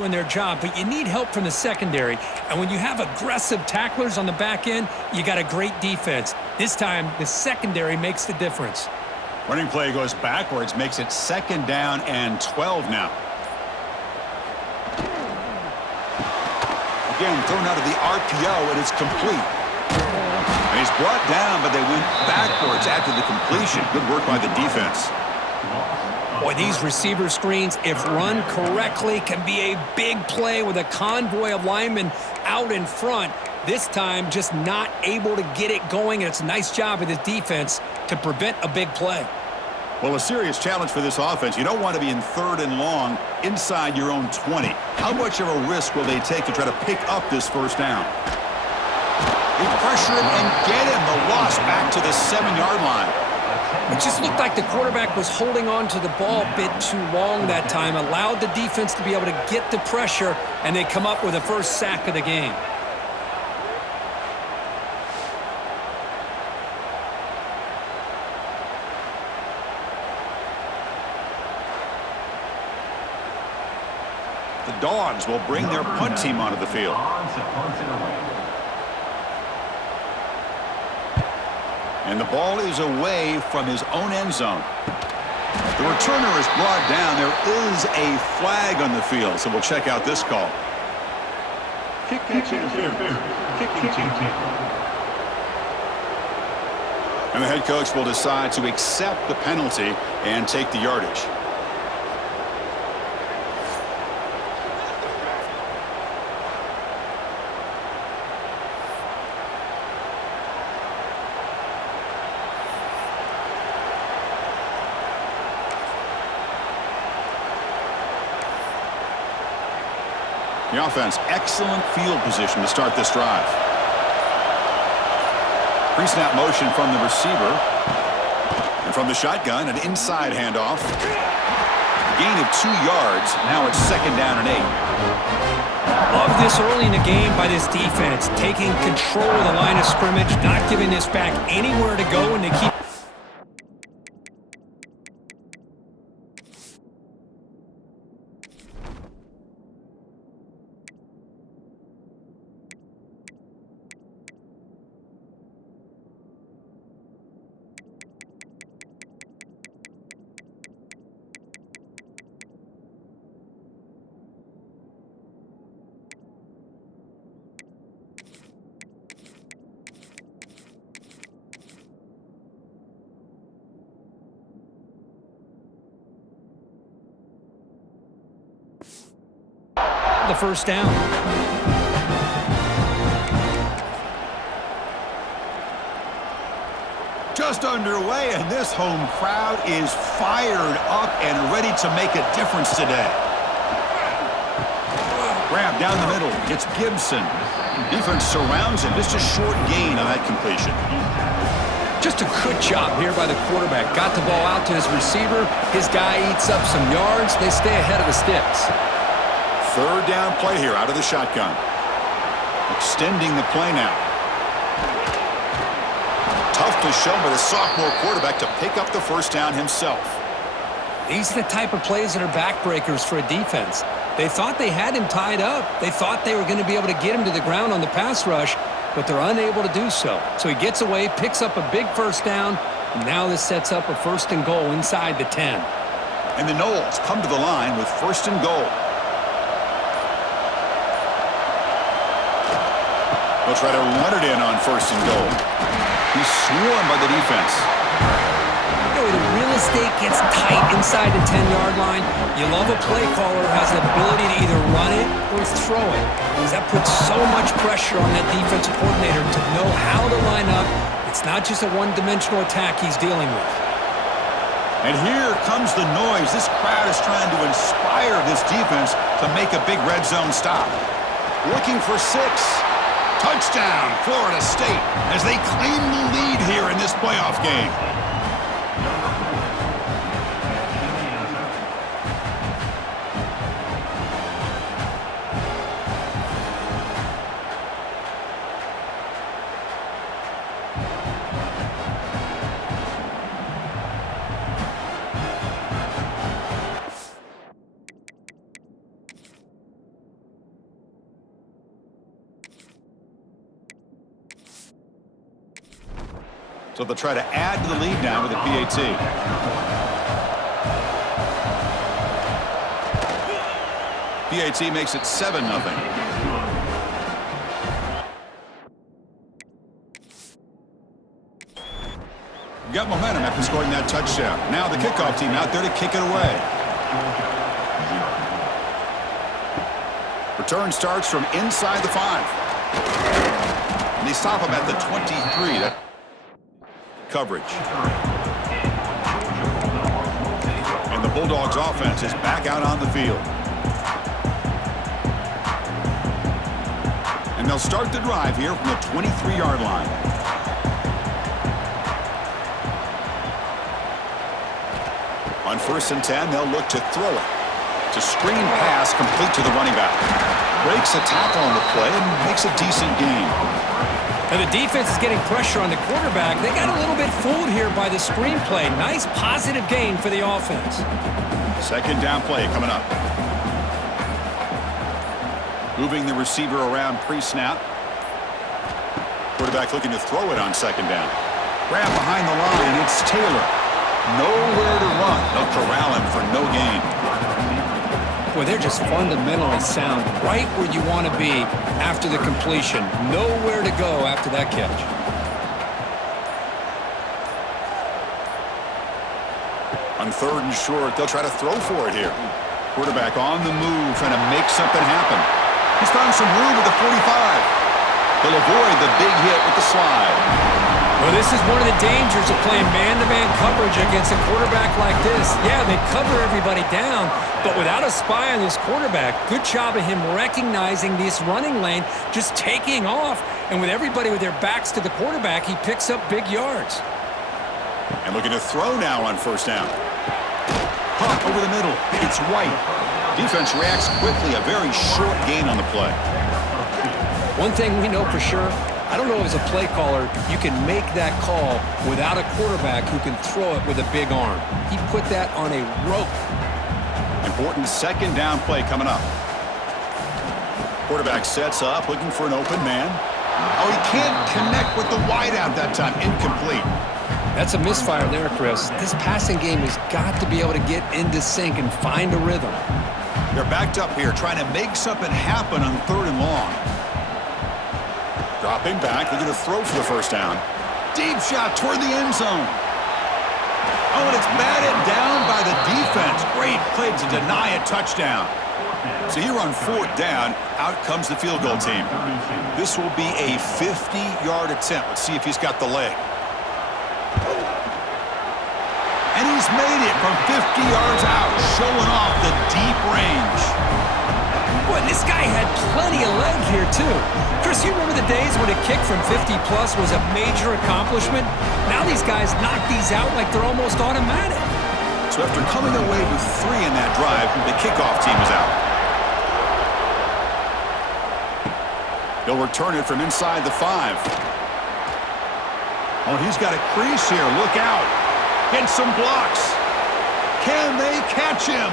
doing their job, but you need help from the secondary. And when you have aggressive tacklers on the back end, you got a great defense. This time, the secondary makes the difference. Running play goes backwards, makes it 2nd down and 12 now. Again, thrown out of the RPO, and it's complete. And he's brought down, but they went backwards after the completion. Good work by the defense. Boy, these receiver screens, if run correctly, can be a big play with a convoy of linemen out in front. This time, just not able to get it going, and it's a nice job with his defense to prevent a big play. Well, a serious challenge for this offense. You don't want to be in 3rd and long inside your own 20. How much of a risk will they take to try to pick up this 1st down? They pressure him and get him. The loss back to the 7-yard line. It just looked like the quarterback was holding on to the ball a bit too long that time, allowed the defense to be able to get the pressure, and they come up with the first sack of the game. The Dogs will bring their punt team onto the field. And the ball is away from his own end zone. The returner is brought down. There is a flag on the field, so we'll check out this call. And the head coach will decide to accept the penalty and take the yardage. The offense, excellent field position to start this drive. Pre-snap motion from the receiver. And from the shotgun, an inside handoff. A gain of 2 yards. Now it's 2nd down and 8. Love this early in the game by this defense, taking control of the line of scrimmage, not giving this back anywhere to go, and they keep. The first down. Just underway, and this home crowd is fired up and ready to make a difference today. Grab down the middle. It's Gibson. Defense surrounds him. Just a short gain on that completion. Just a good job here by the quarterback. Got the ball out to his receiver. His guy eats up some yards. They stay ahead of the sticks. 3rd down play here out of the shotgun. Extending the play now. Tough to show by the sophomore quarterback to pick up the 1st down himself. These are the type of plays that are backbreakers for a defense. They thought they had him tied up. They thought they were going to be able to get him to the ground on the pass rush, but they're unable to do so. So he gets away, picks up a big 1st down, and now this sets up a 1st and goal inside the 10. And the Noles come to the line with 1st and goal. They'll try to run it in on 1st and goal. He's swarmed by the defense. You know, the real estate gets tight inside the 10-yard line. You love a play caller who has the ability to either run it or throw it, because that puts so much pressure on that defensive coordinator to know how to line up. It's not just a one-dimensional attack he's dealing with. And here comes the noise. This crowd is trying to inspire this defense to make a big red zone stop. Looking for 6. Touchdown, Florida State, as they claim the lead here in this playoff game. So they'll try to add to the lead now with a PAT. PAT makes it 7-0. Got momentum after scoring that touchdown. Now the kickoff team out there to kick it away. Return starts from inside the 5. And they stop him at the 23. That coverage. And the Bulldogs offense is back out on the field. And they'll start the drive here from the 23-yard line. On 1st and 10, they'll look to throw it. It's a screen pass complete to the running back. Breaks a tackle on the play and makes a decent gain. And the defense is getting pressure on the quarterback. They got a little bit fooled here by the screenplay. Nice positive gain for the offense. 2nd down play coming up. Moving the receiver around pre-snap. Quarterback looking to throw it on 2nd down. Grab behind the line. It's Taylor. Nowhere to run. They'll corral him for no gain. Well, they're just fundamentally sound right where you want to be after the completion. Nowhere to go after that catch. On 3rd and short, they'll try to throw for it here. Quarterback on the move, trying to make something happen. He's found some room at the 45. He'll avoid the big hit with the slide. Well, this is one of the dangers of playing man-to-man coverage against a quarterback like this. Yeah, they cover everybody down, but without a spy on this quarterback, good job of him recognizing this running lane, just taking off, and with everybody with their backs to the quarterback, he picks up big yards. And looking to throw now on 1st down. Pump over the middle. It's White. Defense reacts quickly. A very short gain on the play. One thing we know for sure, I don't know as a play caller, you can make that call without a quarterback who can throw it with a big arm. He put that on a rope. Important 2nd down play coming up. Quarterback sets up, looking for an open man. Oh, he can't connect with the wideout that time. Incomplete. That's a misfire there, Chris. This passing game has got to be able to get into sync and find a rhythm. They're backed up here, trying to make something happen on 3rd and long. Dropping back, looking to throw for the 1st down. Deep shot toward the end zone. Oh, and it's batted down by the defense. Great play to deny a touchdown. So here on 4th down, out comes the field goal team. This will be a 50-yard attempt. Let's see if he's got the leg. And he's made it from 50 yards out, showing off the deep range. Boy, this guy had plenty of leg here, too. Chris, you remember the days when a kick from 50-plus was a major accomplishment? Now these guys knock these out like they're almost automatic. So after coming away with 3 in that drive, the kickoff team is out. They'll return it from inside the 5. Oh, he's got a crease here. Look out. Get some blocks. Can they catch him?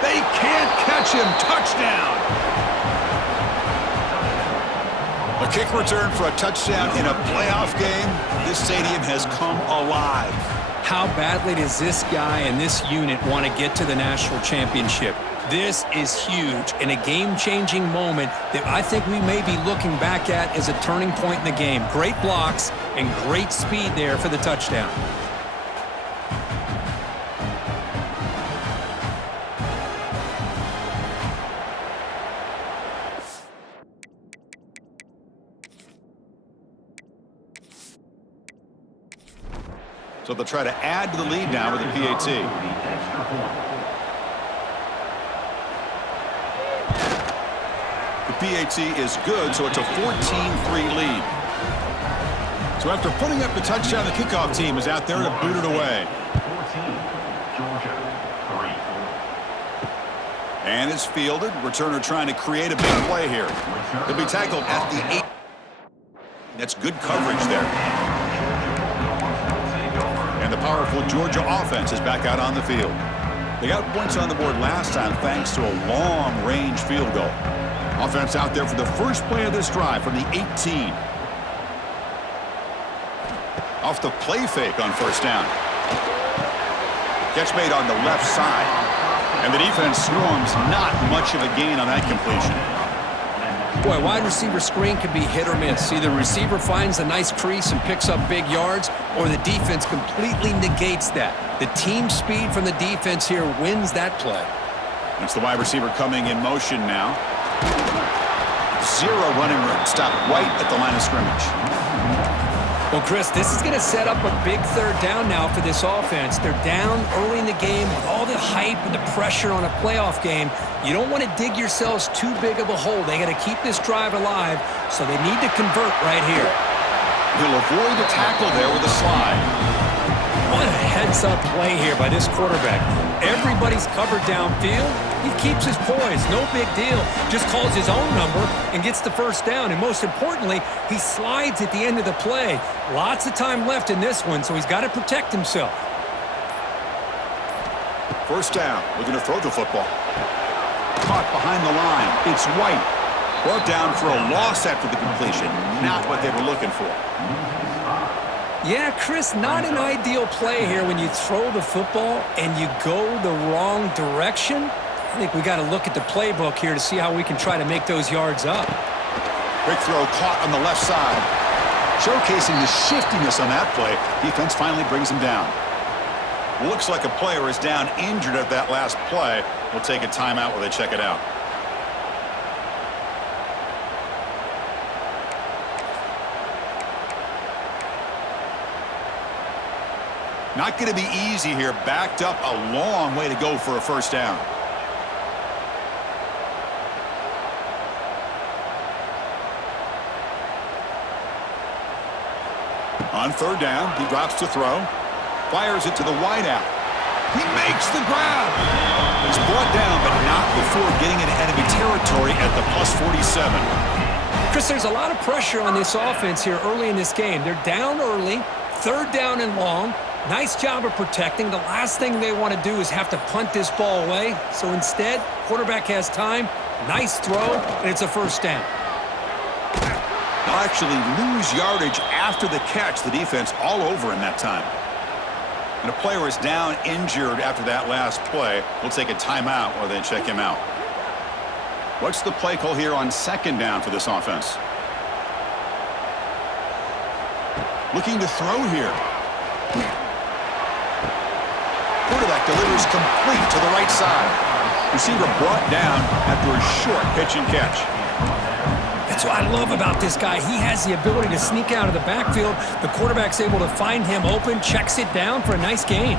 They can't catch him. Touchdown. A kick return for a touchdown in a playoff game. This stadium has come alive. How badly does this guy and this unit want to get to the national championship? This is huge and a game-changing moment that I think we may be looking back at as a turning point in the game. Great blocks and great speed there for the touchdown. So they'll try to add to the lead now with a PAT. The PAT is good, so it's a 14-3 lead. So after putting up the touchdown, the kickoff team is out there to boot it away. 14, Georgia, 3. And it's fielded. Returner trying to create a big play here. He'll be tackled at the 8. That's good coverage there. And the powerful Georgia offense is back out on the field. They got points on the board last time thanks to a long-range field goal. Offense out there for the first play of this drive from the 18. Off the play fake on first down. Catch made on the left side. And the defense swarms, not much of a gain on that completion. Boy, wide receiver screen can be hit or miss. Either receiver finds a nice crease and picks up big yards, or the defense completely negates that. The team speed from the defense here wins that play. That's the wide receiver coming in motion now. Zero running room. Stop right at the line of scrimmage. Well, Chris, this is going to set up a big third down now for this offense. They're down early in the game with all the hype and the pressure on a playoff game. You don't want to dig yourselves too big of a hole. They got to keep this drive alive, so they need to convert right here. He'll avoid a tackle there with a slide. What a heads-up play here by this quarterback. Everybody's covered downfield. He keeps his poise. No big deal. Just calls his own number and gets the first down. And most importantly, he slides at the end of the play. Lots of time left in this one, so he's got to protect himself. First down. Looking to throw the football. Caught behind the line. It's White. Brought down for a loss after the completion. Not what they were looking for. Yeah, Chris, not an ideal play here when you throw the football and you go the wrong direction. I think we got to look at the playbook here to see how we can try to make those yards up. Quick throw caught on the left side. Showcasing the shiftiness on that play. Defense finally brings him down. Looks like a player is down injured at that last play. We'll take a timeout while they check it out. Not going to be easy here. Backed up a long way to go for a first down. On third down, he drops to throw. Fires it to the wideout. He makes the grab. He's brought down, but not before getting into enemy territory at the +47. Chris, there's a lot of pressure on this offense here early in this game. They're down early, third down and long. Nice job of protecting. The last thing they want to do is have to punt this ball away. So instead, quarterback has time. Nice throw, and it's a first down. They'll actually lose yardage after the catch. The defense all over in that time. And a player is down injured after that last play. We'll take a timeout while they check him out. What's the play call here on second down for this offense? Looking to throw here. Quarterback delivers complete to the right side. Receiver brought down after a short pitch and catch. That's what I love about this guy. He has the ability to sneak out of the backfield. The quarterback's able to find him open, checks it down for a nice gain.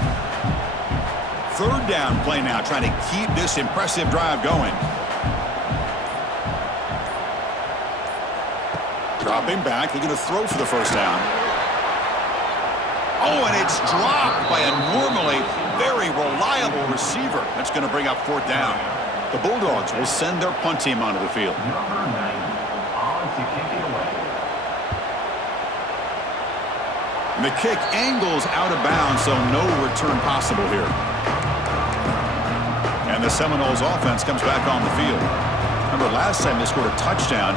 Third down play now, trying to keep this impressive drive going. Dropping back, they're going to throw for the first down. Oh, and it's dropped by a normally very reliable receiver. That's going to bring up fourth down. The Bulldogs will send their punt team onto the field. Number 9 on to kick it away. And the kick angles out of bounds, so no return possible here. And the Seminoles offense comes back on the field. Remember, last time they scored a touchdown.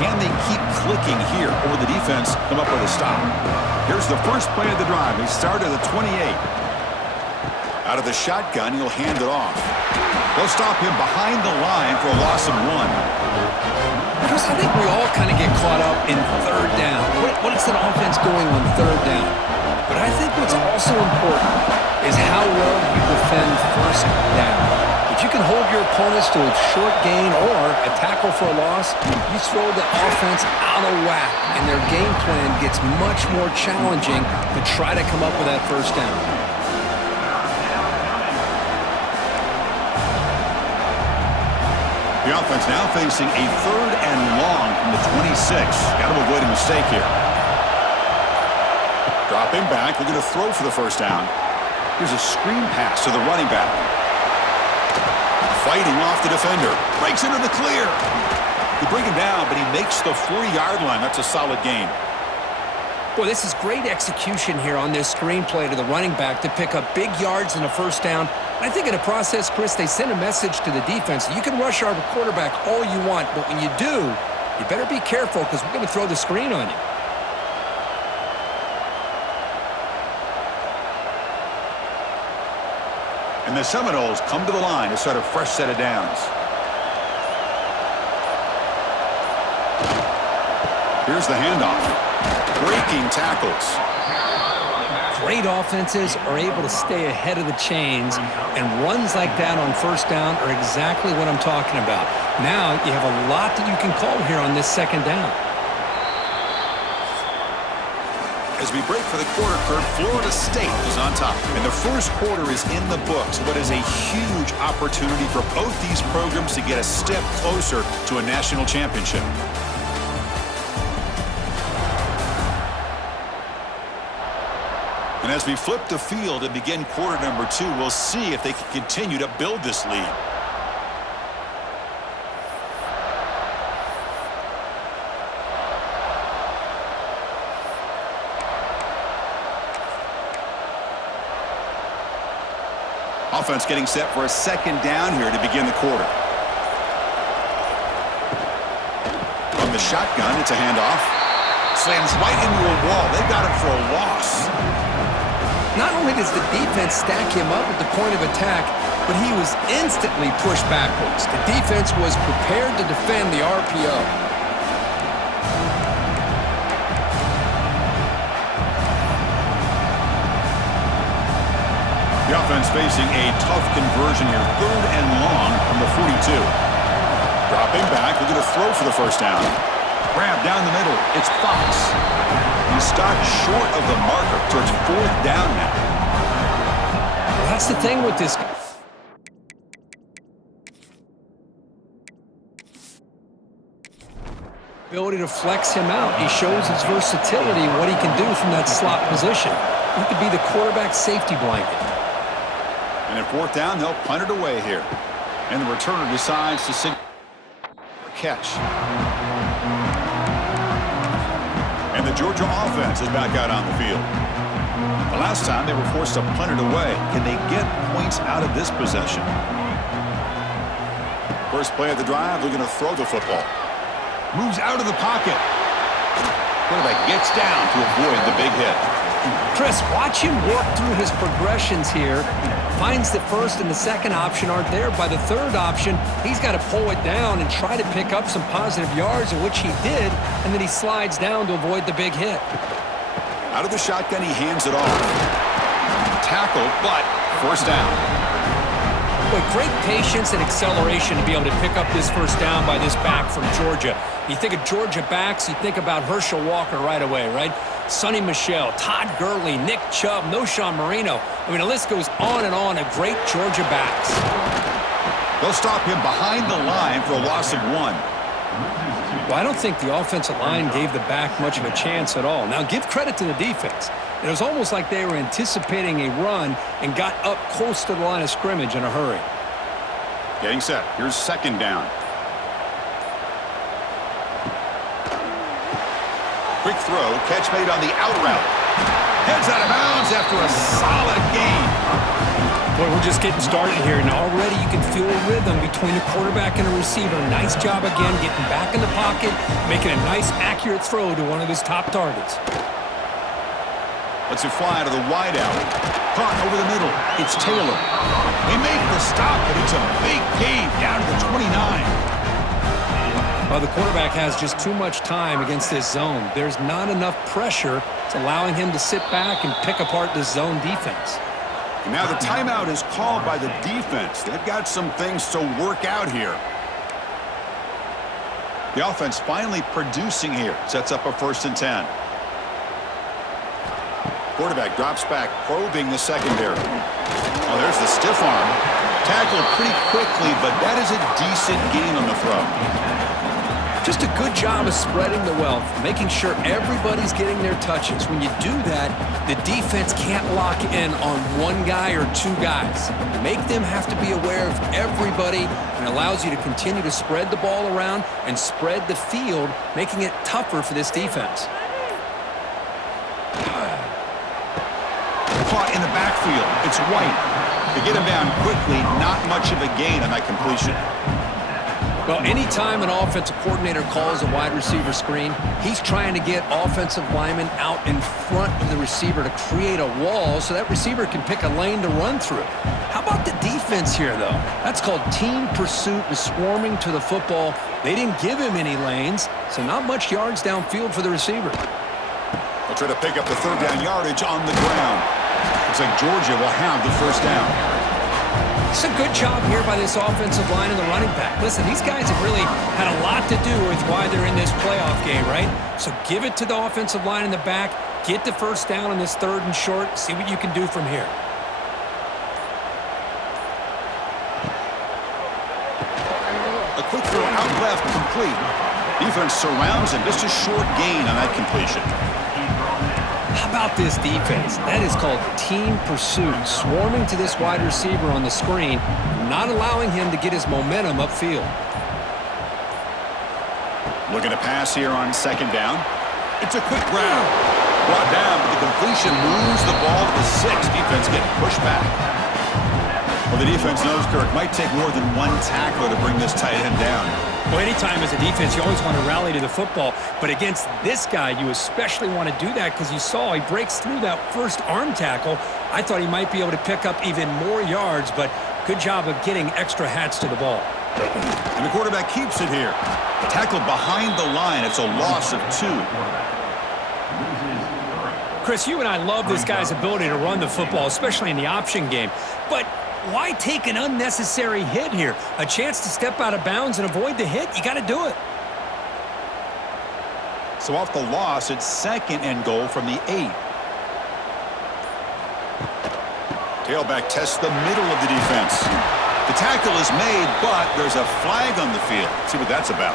Can they keep clicking here, or will the defense come up with a stop? Here's the first play of the drive. He started at the 28. Out of the shotgun, he'll hand it off. They'll stop him behind the line for a loss of 1. Chris, I think we all kind of get caught up in third down. What is an offense doing on third down? But I think what's also important is how well you defend first down. If you can hold your opponents to a short gain or a tackle for a loss, you throw the offense out of whack, and their game plan gets much more challenging to try to come up with that first down. The offense now facing a third and long from the 26. Got to avoid a mistake here. Dropping back, looking to throw for the first down. Here's a screen pass to the running back. Fighting off the defender. Breaks into the clear. They bring him down, but he makes the 40-yard line. That's a solid gain. Boy, this is great execution here on this screenplay to the running back to pick up big yards in a first down. I think in the process, Chris, they send a message to the defense. You can rush our quarterback all you want, but when you do, you better be careful because we're going to throw the screen on you. And the Seminoles come to the line to start a fresh set of downs. Here's the handoff. Breaking tackles. Great offenses are able to stay ahead of the chains, and runs like that on first down are exactly what I'm talking about. Now you have a lot that you can call here on this second down. As we break for the quarter, Kurt, Florida State is on top. And the first quarter is in the books. What is a huge opportunity for both these programs to get a step closer to a national championship. And as we flip the field and begin quarter number 2, we'll see if they can continue to build this lead. Offense getting set for a second down here to begin the quarter. From the shotgun, it's a handoff. Slams right into a wall. They got him for a loss. Not only does the defense stack him up at the point of attack, but he was instantly pushed backwards. The defense was prepared to defend the RPO. The offense facing a tough conversion here. 3rd and long from the 42. Dropping back, looking to throw for the first down. Grab down the middle. It's Fox. He's stopped short of the marker towards 4th down now. Well, that's the thing with this. Ability to flex him out. He shows his versatility, what he can do from that slot position. He could be the quarterback safety blanket. And at 4th down, they'll punt it away here. And the returner decides to sit catch. And the Georgia offense is back out on the field. The last time they were forced to punt it away. Can they get points out of this possession? First play of the drive, looking to throw the football. Moves out of the pocket. Quarterback gets down to avoid the big hit. Chris, watch him work through his progressions here. Finds the first and the second option aren't there. By the third option, he's got to pull it down and try to pick up some positive yards, in which he did, and then he slides down to avoid the big hit. Out of the shotgun, he hands it off. Tackled, but first down. Boy, great patience and acceleration to be able to pick up this first down by this back from Georgia. You think of Georgia backs, you think about Herschel Walker right away, right? Sonny Michel, Todd Gurley, Nick Chubb, Noshawn Marino. I mean, the list goes on and on of great Georgia backs. They'll stop him behind the line for a loss of 1. Well, I don't think the offensive line gave the back much of a chance at all. Now, give credit to the defense. It was almost like they were anticipating a run and got up close to the line of scrimmage in a hurry. Getting set. Here's 2nd down. Quick throw, catch made on the out route. Heads out of bounds after a solid gain. Boy, we're just getting started here, and already you can feel a rhythm between the quarterback and the receiver. Nice job again, getting back in the pocket, making a nice, accurate throw to one of his top targets. Lets it fly to the wideout. Caught over the middle. It's Taylor. They make the stop, but it's a big gain down to the 29. Well, the quarterback has just too much time against this zone. There's not enough pressure. It's allowing him to sit back and pick apart this zone defense. And now the timeout is called by the defense. They've got some things to work out here. The offense finally producing here. Sets up a 1st and 10. Quarterback drops back, probing the secondary. Oh, there's the stiff arm. Tackled pretty quickly, but that is a decent gain on the throw. Just a good job of spreading the wealth, making sure everybody's getting their touches. When you do that, the defense can't lock in on one guy or 2 guys. Make them have to be aware of everybody, and allows you to continue to spread the ball around and spread the field, making it tougher for this defense. Caught in the backfield. It's White. To get him down quickly, not much of a gain on that completion. Well, anytime an offensive coordinator calls a wide receiver screen, he's trying to get offensive linemen out in front of the receiver to create a wall so that receiver can pick a lane to run through. How How about the defense here, though? That's called team pursuit and swarming to the football. They didn't give him any lanes, so not much yards downfield for the receiver. They'll try to pick up the third down yardage on the ground. Looks like Georgia will have the first down. It's a good job here by this offensive line and the running back. Listen, these guys have really had a lot to do with why they're in this playoff game, right? So give it to the offensive line in the back. Get the first down on this 3rd and short. See what you can do from here. A quick throw out left, complete. Defense surrounds him. Just a short gain on that completion. How about this defense? That is called team pursuit. Swarming to this wide receiver on the screen, not allowing him to get his momentum upfield. Looking to pass here on 2nd down. It's a quick grab. Brought down, but the completion moves the ball to the 6. Defense getting pushed back. Well, the defense knows, Kirk, might take more than one tackler to bring this tight end down. Well, anytime as a defense, you always want to rally to the football. But against this guy, you especially want to do that because you saw he breaks through that first arm tackle. I thought he might be able to pick up even more yards, but good job of getting extra hats to the ball. And the quarterback keeps it here. Tackled behind the line. It's a loss of 2. Chris, you and I love this guy's ability to run the football, especially in the option game. But why take an unnecessary hit here? A chance to step out of bounds and avoid the hit? You got to do it. So off the loss, it's 2nd and goal from the 8. Tailback tests the middle of the defense. The tackle is made, but there's a flag on the field. Let's see what that's about.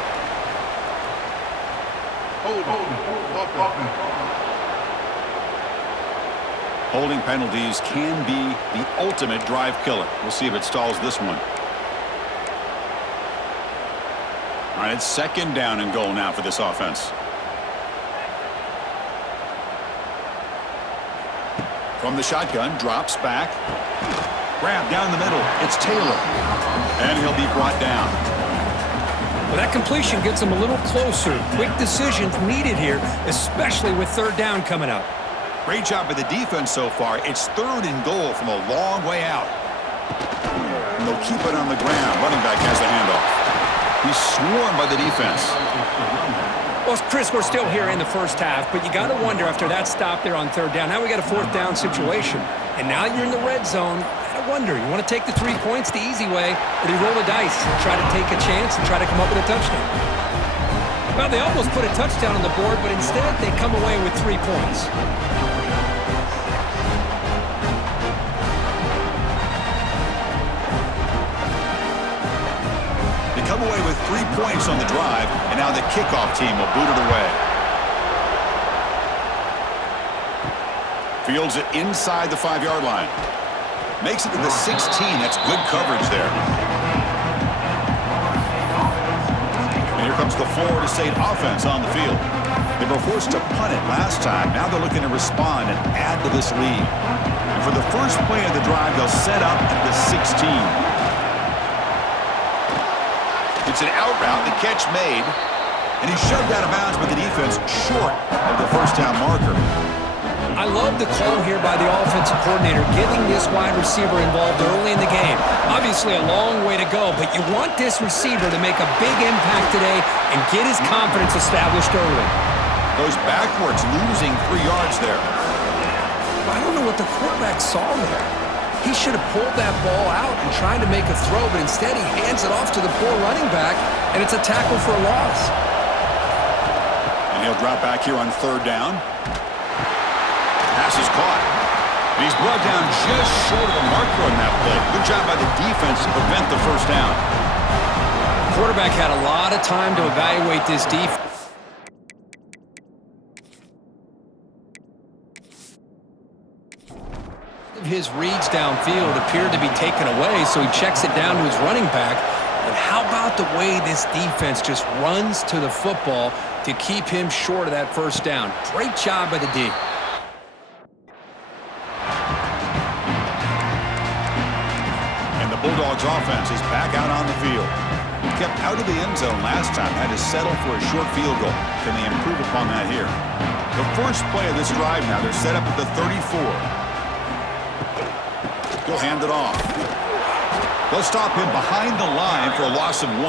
Holding penalties can be the ultimate drive killer. We'll see if it stalls this one. All right, it's 2nd down and goal now for this offense. From the shotgun, drops back. Grab down the middle. It's Taylor. And he'll be brought down. Well, that completion gets him a little closer. Quick decisions needed here, especially with 3rd down coming up. Great job by the defense so far. It's 3rd and goal from a long way out. And they'll keep it on the ground. Running back has the handoff. He's swarmed by the defense. Well, Chris, we're still here in the first half, but you got to wonder after that stop there on 3rd down. Now we got a 4th down situation. And now you're in the red zone. I wonder, you want to take the 3 points the easy way, or do you roll the dice and try to take a chance and try to come up with a touchdown? Well, they almost put a touchdown on the board, but instead they come away with 3 points. Come away with 3 points on the drive, and now the kickoff team will boot it away. Fields it inside the 5-yard line. Makes it to the 16. That's good coverage there. And here comes the Florida State offense on the field. They were forced to punt it last time. Now they're looking to respond and add to this lead. And for the first play of the drive, they'll set up at the 16. It's an out route, the catch made, and he shoved out of bounds with the defense short of the first down marker. I love the call here by the offensive coordinator, getting this wide receiver involved early in the game. Obviously a long way to go, but you want this receiver to make a big impact today and get his confidence established early. Goes backwards, losing 3 yards there. I don't know what the quarterback saw there. He should have pulled that ball out and tried to make a throw, but instead he hands it off to the poor running back, and it's a tackle for a loss. And he'll drop back here on 3rd down. Pass is caught. And he's brought down just short of the marker on that play. Good job by the defense to prevent the first down. The quarterback had a lot of time to evaluate this defense. His reads downfield appeared to be taken away, so he checks it down to his running back. But how about the way this defense just runs to the football to keep him short of that first down? Great job by the D. And the Bulldogs offense is back out on the field. Kept out of the end zone last time, had to settle for a short field goal. Can they improve upon that here? The first play of this drive now, they're set up at the 34. He'll hand it off. They'll stop him behind the line for a loss of 1.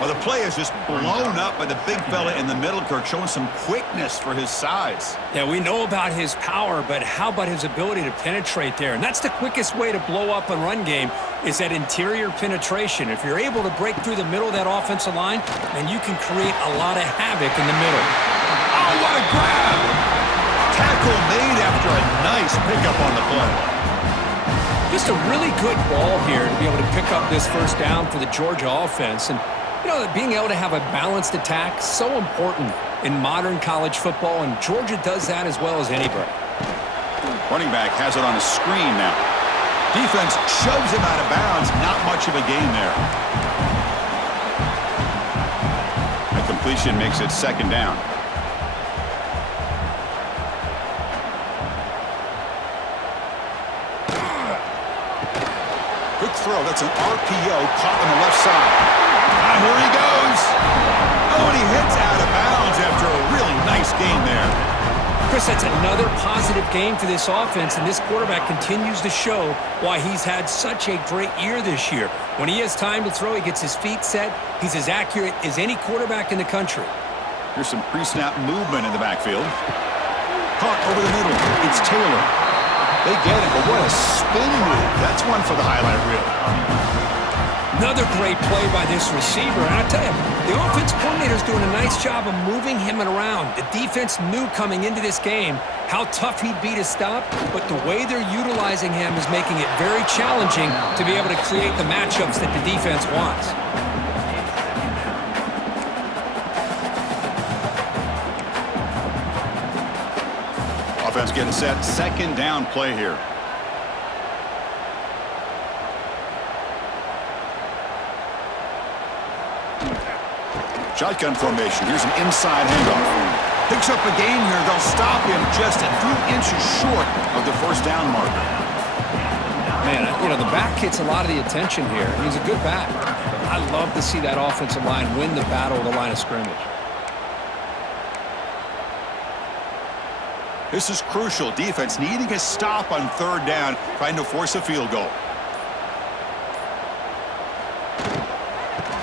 Well, the play is just blown up by the big fella in the middle, Kirk, showing some quickness for his size. Yeah, we know about his power, but how about his ability to penetrate there? And that's the quickest way to blow up a run game is that interior penetration. If you're able to break through the middle of that offensive line, then you can create a lot of havoc in the middle. Oh, what a grab! Tackle made after a nice pickup on the play. Just a really good ball here to be able to pick up this first down for the Georgia offense. And, you know, being able to have a balanced attack is so important in modern college football, and Georgia does that as well as anybody. Running back has it on a screen now. Defense shoves him out of bounds. Not much of a gain there. A completion makes it second down. Quick throw. That's an RPO caught on the left side. Ah, here he goes. Oh, and he hits out of bounds after a really nice gain there. Chris, that's another positive game for this offense, and this quarterback continues to show why he's had such a great year this year. When he has time to throw, he gets his feet set. He's as accurate as any quarterback in the country. Here's some pre-snap movement in the backfield. Caught over the middle. It's Taylor. They get it, but what a spin move. That's one for the highlight reel. Another great play by this receiver. And I tell you, the offense coordinator's doing a nice job of moving him around. The defense knew coming into this game how tough he'd be to stop, but the way they're utilizing him is making it very challenging to be able to create the matchups that the defense wants. Offense getting set. Second down play here. Shotgun formation. Here's an inside handoff. Picks up a gain here. They'll stop him just a few inches short of the first down marker. Man, you know, the back gets a lot of the attention here. He's a good back. I love to see that offensive line win the battle of the line of scrimmage. This is crucial. Defense needing a stop on third down, trying to force a field goal.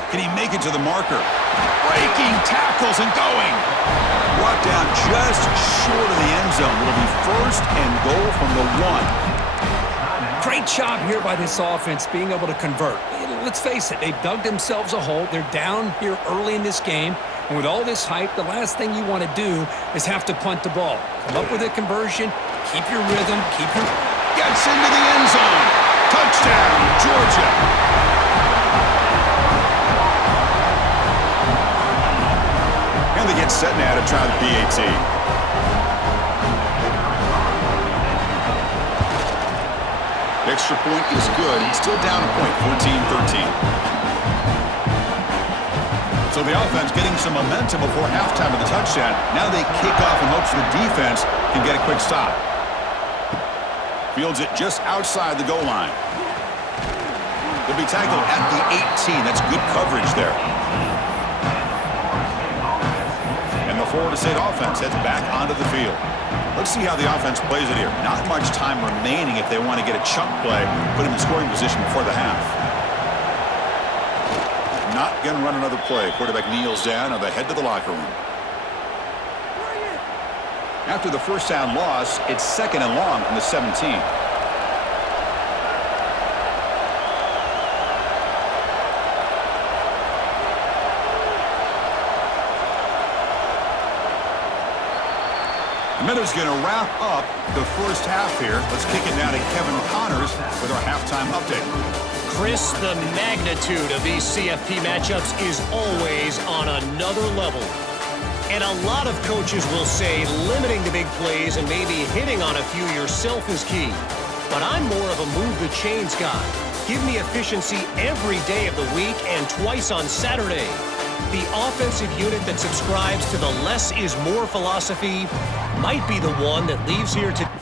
Can he make it to the marker? Breaking tackles and going. Brought down just short of the end zone. It'll be first and goal from the 1. Great job here by this offense being able to convert. Let's face it, they've dug themselves a hole. They're down here early in this game. And with all this hype, the last thing you want to do is have to punt the ball. Come up with a conversion, keep your rhythm, Gets into the end zone. Touchdown, Georgia. And they get set now to try the PAT. The extra point is good. He's still down a point, 14-13. So the offense getting some momentum before halftime of the touchdown. Now they kick off in hopes the defense can get a quick stop. Fields it just outside the goal line. They'll be tackled at the 18. That's good coverage there. And the Florida State offense heads back onto the field. Let's see how the offense plays it here. Not much time remaining if they want to get a chunk play, put him in scoring position before the half. Not going to run another play. Quarterback kneels down and they head to the locker room. After the first down loss, it's second and long from the 17. The minute's going to wrap up the first half here. Let's kick it now to Kevin Connors with our halftime update. Chris, the magnitude of these CFP matchups is always on another level. And a lot of coaches will say limiting the big plays and maybe hitting on a few yourself is key. But I'm more of a move the chains guy. Give me efficiency every day of the week and twice on Saturday. The offensive unit that subscribes to the less is more philosophy might be the one that leaves here today.